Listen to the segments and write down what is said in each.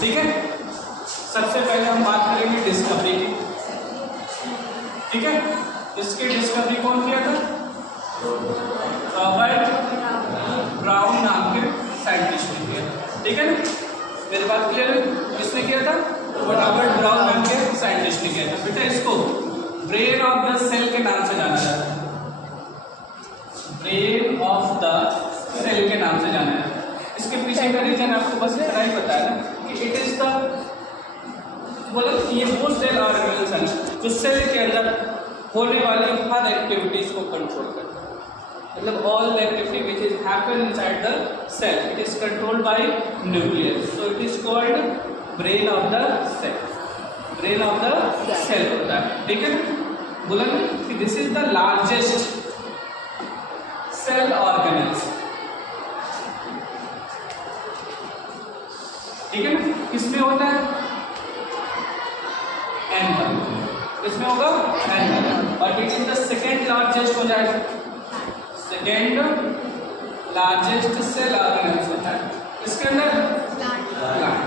ठीक है, सबसे पहले हम बात करेंगे डिस्कवरी की। ठीक है, इसकी डिस्कवरी कौन किया था? रॉबर्ट ब्राउन नाम के साइंटिस्ट ने किया। ठीक है ना, मेरी बात क्लियर है? किसने किया था? रॉबर्ट ब्राउन नाम के साइंटिस्ट ने किया था। बेटा इसको ब्रेन ऑफ द सेल के नाम से जाना जाता है, ब्रेन ऑफ द सेल के नाम से जाना जाता है। इसके पीछे का रीजन आपको बस इतना ही पता है ना कि इट इज द, बोला ये वो सेल ऑर्गेनेल्स है जो सेल के अंदर होने वाली हर एक्टिविटीज को कंट्रोल करता है। मतलब all the activity which is happen inside the cell it is controlled by nucleus, so it is called brain of the cell. Brain of the cell होता है। ठीक है, बोला ना कि this is the largest cell organelles. ठीक है ना, किसमें होता है? एनिमल, किसमें होगा? एनिमल। और it is the second largest हो जाएगा, सेकेंड लार्जेस्ट सेल ऑर्गेनेल्स होता है। इसके अंदर प्लांट,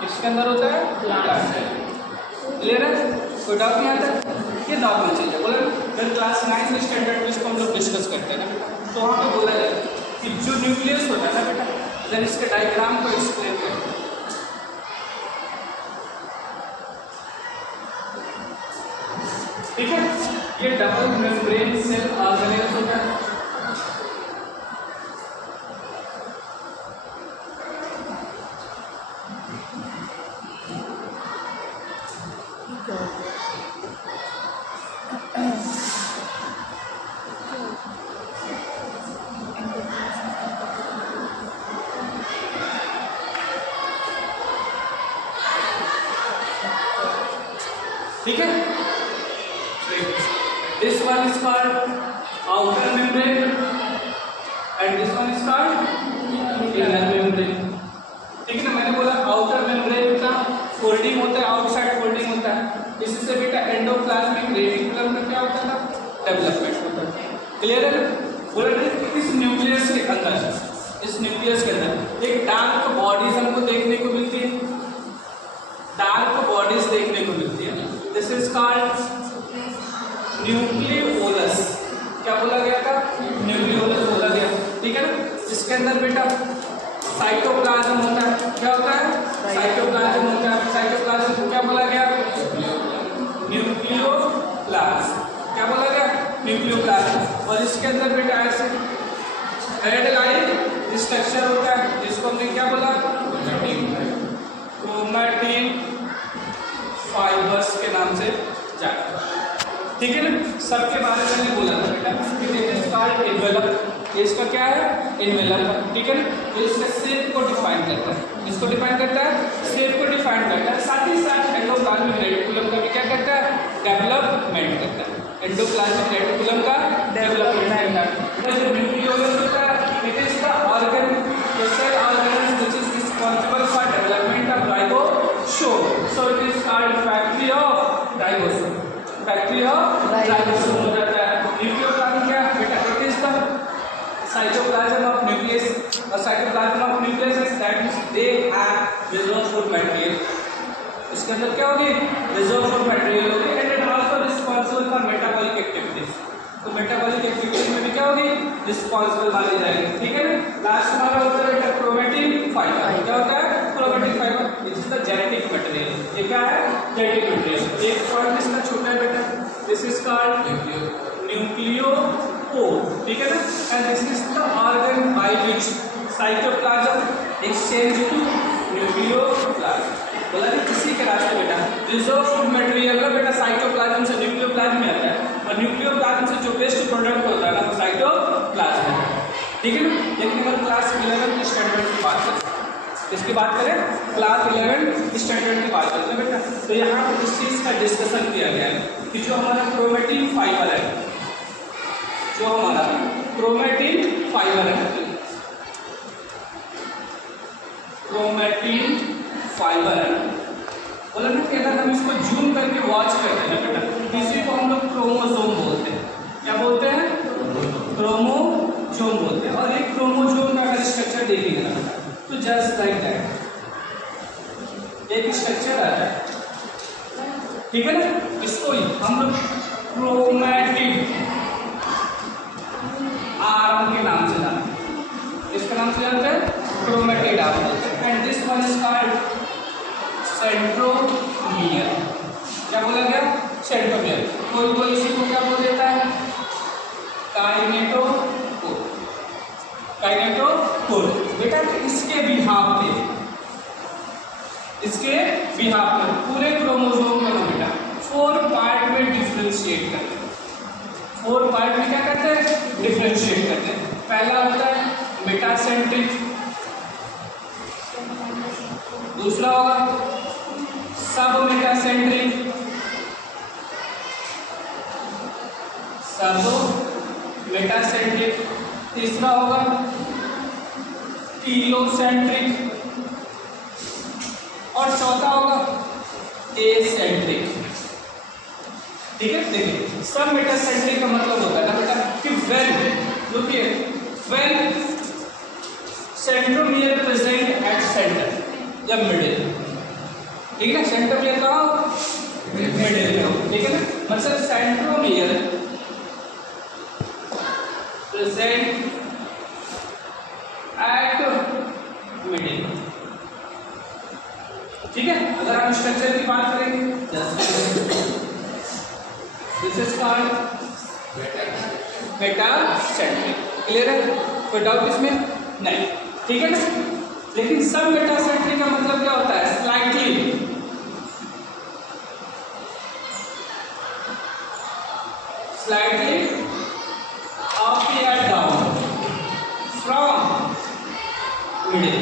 किसके अंदर होता है? प्लांट। क्लियर है? कोई डाउट नहीं आता? ये नॉर्मल चीज है। बोले जब क्लास 9 स्टैंडर्ड में इसको हम लोग डिस्कस करते हैं ना, तो वहाँ पे बोला जाए कि जो न्यूक्लियस होता है ना बेटा, जब इसके डायग्राम को एक्सप्लेन करें। ठीक है, ये डबल मेम्ब्रेन सेल ऑर्गेनेल्स होता है। ठीक है, this one is called outer membrane and this one is called inner membrane। ठीक है ना, मैंने बोला आउटर मेम्ब्रेन का फोल्डिंग होता है, आउटसाइड फोल्डिंग होता है। इससे बेटा एंडोप्लाज्मिक रेटिकुलम में क्या होता था? डेवलपमेंट होता है। क्लियर है ना? बोला इस न्यूक्लियस के अंदर, इस न्यूक्लियस के अंदर एक डार्क बॉडीज हमको देखने को मिलती है, डार्क बॉडीज देखने को मिलती है। This is called nucleolus. क्या बोला गया था? न्यूक्लियोलस बोला गया। ठीक है ना, इसके अंदर बेटा साइटोप्लाज्म होता है। क्या होता है? साइटोप्लाज्म होता है। साइटोप्लाज्म को क्या बोला गया? न्यूक्लियोप्लाज्म। क्या बोला गया? न्यूक्लियोप्लाज्म। और इसके अंदर बेटा ऐसे हेड लाइन स्ट्रक्चर होता है, जिसको हमने क्या बोला? क्रोमैटिन फाइबर्स के नाम से जाना। ठीक है ना, सबके बारे में मैंने बोला था बेटा कि एनवेलप, इसका क्या है? एनवेलप। ठीक है ना, तो इसका शेप को डिफाइन करता है। इसको डिफाइन करता है, शेप को डिफाइन करता है, साथ ही साथ एंडोप्लाज्मिक रेटिकुलम का भी क्या करता है? डेवलपमेंट करता है। एंडोप्लाज्मिक रेटिकुलम का डेवलपमेंट करता है। जो न्यूक्लियोलस होता है it is the organ, the cell organ which is responsible for development of ribosome, so it is called factory of ribosome. Factory of ribosome हो जाता है। न्यूक्लियोप्लाज्म क्या बेटा? It is the cytoplasm of nucleus, और cytoplasm of nucleus is that means they have reserve food material. इसके अंदर क्या होगी? रिजर्व फूड मटेरियल होगी and it also responsible for metabolic activities. तो मेटाबॉलिक एक्टिविटीज में भी क्या होगी? रिस्पांसिबल मानी जाएगी। ठीक है ना, लास्ट हमारा होता है बेटा क्रोमैटिन फाइबर। क्या होता है? Chromatin fibre this is the genetic material. ये क्या है? Genetic material. एक पॉइंट इसका छोटा है बेटा, दिस इज कॉल्ड न्यूक्लियोपोर। ठीक है ना, and this is the organ by which cytoplasm exchange to nucleoplasm. बोला कि किसी के रास्ते बेटा रिजर्व फूड मटेरियल का बेटा साइटोप्लाज्म से न्यूक्लियोप्लाज्म में आता है, और न्यूक्लियोप्लाज्म से जो बेस्ट प्रोडक्ट होता है ना वो साइटोप्लाज्म है। ठीक है ना, लेकिन अगर क्लास 11 स्टैंडर्ड की बात करें, इसकी बात करें क्लास 11 स्टैंडर्ड की बात करते हैं बेटा, तो यहाँ पर इस चीज़ का डिस्कशन किया गया है कि जो हमारा क्रोमैटिन फाइबर है, जो हमारा क्रोमैटिन फाइबर है, क्रोमैटिन फाइबर है, बोला ना कि अगर हम इसको जूम करके वॉच करते हैं बेटा, इसी को हम लोग क्रोमोसोम बोलते हैं। क्या बोलते हैं? क्रोमोसोम बोलते हैं। और एक क्रोमोसोम का अगर स्ट्रक्चर देखिएगा तो जस्ट लाइक दैट, एक स्ट्रक्चर आता है, ठीक है ना, इसको हम लोग क्रोमैटिड आर्म के नाम से जानते हैं, इसके नाम से जानते हैं chromatid arm. And this one is called centromere. क्या बोला गया? सेंट्रोमियर। कोई इसी को क्या बोल देता है? काइनेटोकोर। काइनेटोकोर बेटा इसके बिहाफ पे पूरे क्रोमोसोम को बेटा 4 पार्ट में डिफरेंशिएट करते हैं। 4 पार्ट में क्या करते हैं? डिफरेंशिएट करते हैं। पहला होता है मेटासेंट्रिक, दूसरा होगा सब मेटासेंट्रिक, तीसरा होगा टीलोसेंट्रिक और चौथा होगा एसेंट्रिक। ठीक है, देखिए सब मेटासेंट्रिक का मतलब होता है ना बेटा कि when centromere present at centre या मिडिल। ठीक है ना, सेंट्रोमियर कहाँ हो? मिडिल में हो। ठीक है ना, मतलब सेंट्रोमियर प्रेजेंट एट मिडिल। ठीक है, अगर हम स्ट्रक्चर की बात करेंगे this is called metacentric. Clear है? कोई डाउट इसमें नहीं? ठीक है ना, लेकिन सब मेटासेंट्रिक का मतलब क्या होता है? स्लाइटली अप या डाउन फ्रॉम मिडिल।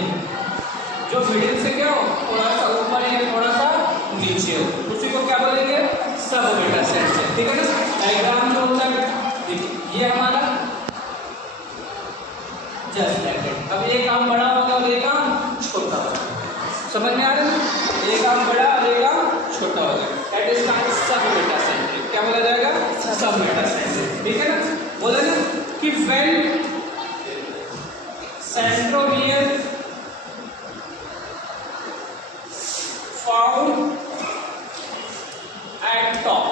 जो मिडिल से क्या हो, थोड़ा सा ऊपर या थोड़ा सा नीचे हो, उसी को क्या बोलेंगे? सब मेटासेंट्रिक। ठीक है ना, डायग्राम जो होता है देखिए ये हमारा जस्ट लाइक दैट। अब एक आर्म बड़ा होगा और एक आर्म छोटा होगा, समझ में आ रहा है? एक आर्म बड़ा और एक आर्म छोटा होगा, दैट इज कॉल्ड सब मेटासेंट्रिक। क्या बोला जाएगा? सब मेटासेंट्रिक। ठीक है ना, बोला ना कि when centromere found at top,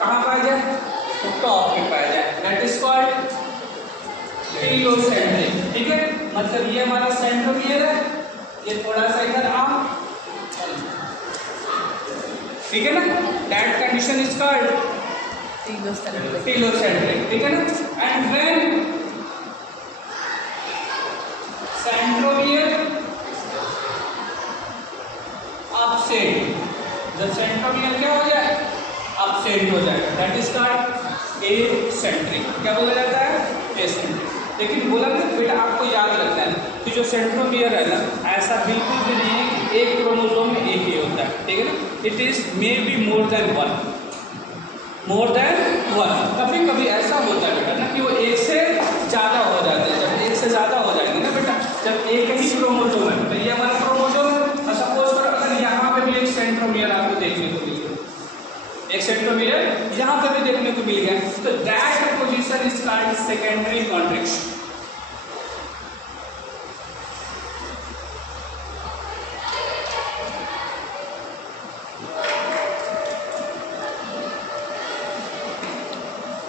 कहाँ पाया जाए? टॉप में पाया जाए, दैट इज कॉल्ड टीलोसेंट्रिक। ठीक है, मतलब ये हमारा सेंट्रोमियर है, ये थोड़ा सा इधर आर्म। ठीक है ना, that condition is called telocentric. ठीक है ना, एंड व्हेन सेंट्रोमियर अपसेंट, जब सेंट्रोमियर क्या हो जाए? अपसेंट हो जाए, दैट इज कॉल्ड एसेंट्रिक। क्या बोला जाता है? एसेंट्रिक। लेकिन बोला ना बेटा आपको याद रखना है कि जो सेंट्रोमियर है ना, ऐसा बिल्कुल भी नहीं है कि एक क्रोमोसोम में एक ही होता है। ठीक है ना, it is may be more than one. कभी कभी ऐसा होता है बेटा ना कि वो एक से ज़्यादा हो जाता है। जब एक से ज़्यादा हो जाएंगे ना बेटा, जब एक ही क्रोमोसोम है तो ये हमारा क्रोमोसोम है, सपोज करो अगर यहाँ पे भी एक सेंट्रोमियर आपको देखने को मिल गया, एक सेंट्रोमियर यहाँ पे भी देखने को मिल गया, तो that position is called secondary contraction.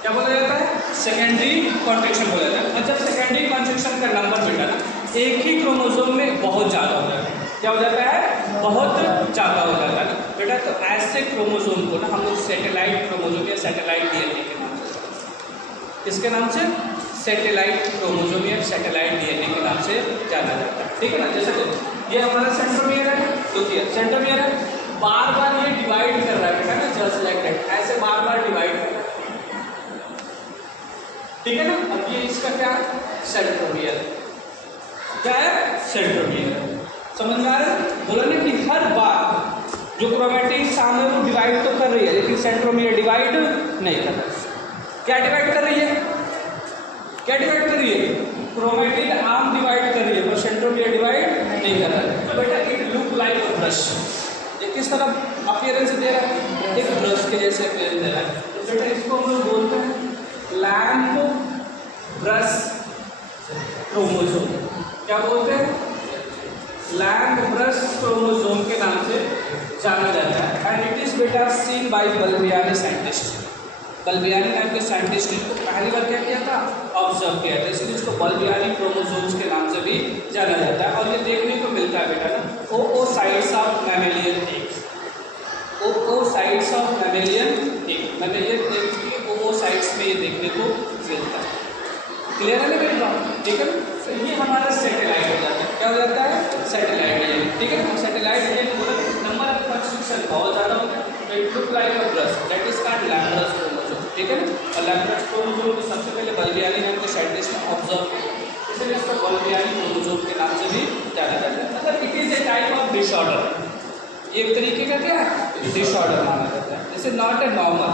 क्या बोला जाता है? सेकेंडरी कॉन्ट्रैक्शन बोला जाता है। और जब सेकेंडरी कॉन्ट्रैक्शन का नंबर बेटा ना एक ही क्रोमोसोम में बहुत ज़्यादा हो जाता है, क्या हो जाता है? बहुत ज़्यादा हो जाता है बेटा। तो ऐसे क्रोमोसोम को ना हम लोग सैटेलाइट क्रोमोसोम या सैटेलाइट डीएनए के नाम से, इसके नाम से सैटेलाइट क्रोमोसोम या सैटेलाइट डीएनए के नाम से जाना जाता है। ठीक है ना, जैसे ये हमारा सेंट्रोमियर है, तो सेंट्रोमियर है, बार बार ये डिवाइड कर रहा है बेटा ना, जस्ट लाइक दैट, ऐसे बार बार डिवाइड कर रहा है। ठीक है ना, अब ये इसका क्या है? सेंट्रोमियर। क्या है? सेंट्रोमियर। समझ में आ रहा है? बोला ना कि हर बार जो क्रोमैटिन सामने वो डिवाइड तो कर रही है, लेकिन सेंट्रोमियर डिवाइड नहीं कर रहा है। क्या डिवाइड कर रही है? क्या डिवाइड कर रही है? क्रोमैटिन आर्म डिवाइड कर रही है, पर सेंट्रोमियर डिवाइड नहीं कर रहा है। तो बेटा it look like a brush, ये किस तरह अपीयरेंस दे रहा है? एक ब्रश के जैसे अपीयरेंस दे रहा है। तो बेटा इसको हम लोग बोलते हैं लैम्प ब्रश क्रोमोसोम। क्या बोलते हैं? लैम्ब्रस क्रोमोसोम के नाम से जाना जाता है एंड इट इज बेटा सीन बाय बल्बियानी साइंटिस्ट। बल्बियानी नाम के साइंटिस्ट ने इसको पहली बार क्या किया था, ऑब्जर्व किया था, इसलिए इसको बल्बियानी क्रोमोसोम्स के नाम से भी जाना जाता है। और ये देखने को मिलता है बेटा ना oocytes of mammalian egg, oocytes of mammalian egg, mammalian egg के oocytes में ये देखने को मिलता है। क्लियर है ना मेरी बात, ठीक है। तो ये हमारा सैटेलाइट हो जाता है, क्या हो जाता है, सैटेलाइट, ठीक है। सैटेलाइट नंबर ऑफ कंस्ट्रक्शन बहुत ज़्यादा होता है, it look like a brush that is called lampbrush chromosome, ठीक है ना। और लैम्ब्रस क्रोमोसोम को सबसे पहले बल्बियानी नाम के साइंटिस्ट ने ऑब्जर्व किया, इसलिए इसको बल्बियानी क्रोमोसोम के नाम से भी जाना जाता है। मतलब it is a type of disorder, एक तरीके का क्या है, डिसऑर्डर माना जाता है, जैसे नॉट ए नॉर्मल,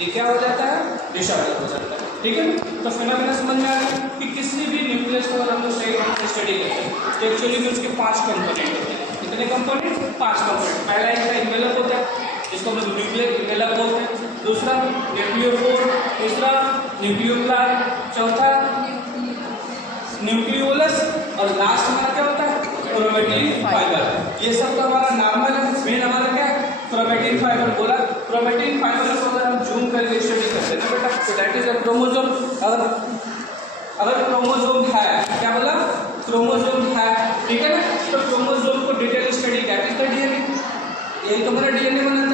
ये क्या हो जाता है, डिसऑर्डर हो जाता है, ठीक है ना। तो फिनोमेना समझ में आ गया कि किसी भी न्यूक्लियस को अगर हम लोग सही ढंग से स्टडी करते हैं तो एक्चुअली में उसके 5 कंपोनेंट होते हैं। कितने कंपोनेंट, 5 कंपोनेंट। पहला एक इन्वेलप होता है जिसको हम लोग न्यूक्लियर इन्वेलप बोलते हैं, दूसरा न्यूक्लियोफोर, तीसरा न्यूक्लियोप्लास्ट, चौथा न्यूक्लियोलस और लास्ट हमारा क्या होता है, क्रोमेटिन फाइबर। ये सब तो हमारा नॉर्मल है, मेन हमारा क्या है, क्रोमेटिन फाइबर बोला। क्रोमेटिन फाइबर को अगर हम जूम करके स्टडी करते हैं ना बेटा, तो दैट इज अ क्रोमोसोम। अगर क्रोमोसोम है, क्या बोला, क्रोमोसोम है, ठीक है ना। तो क्रोमोसोम को डिटेल स्टडी क्या है, इसका डीएनए, यही तो हमारा डीएनए बना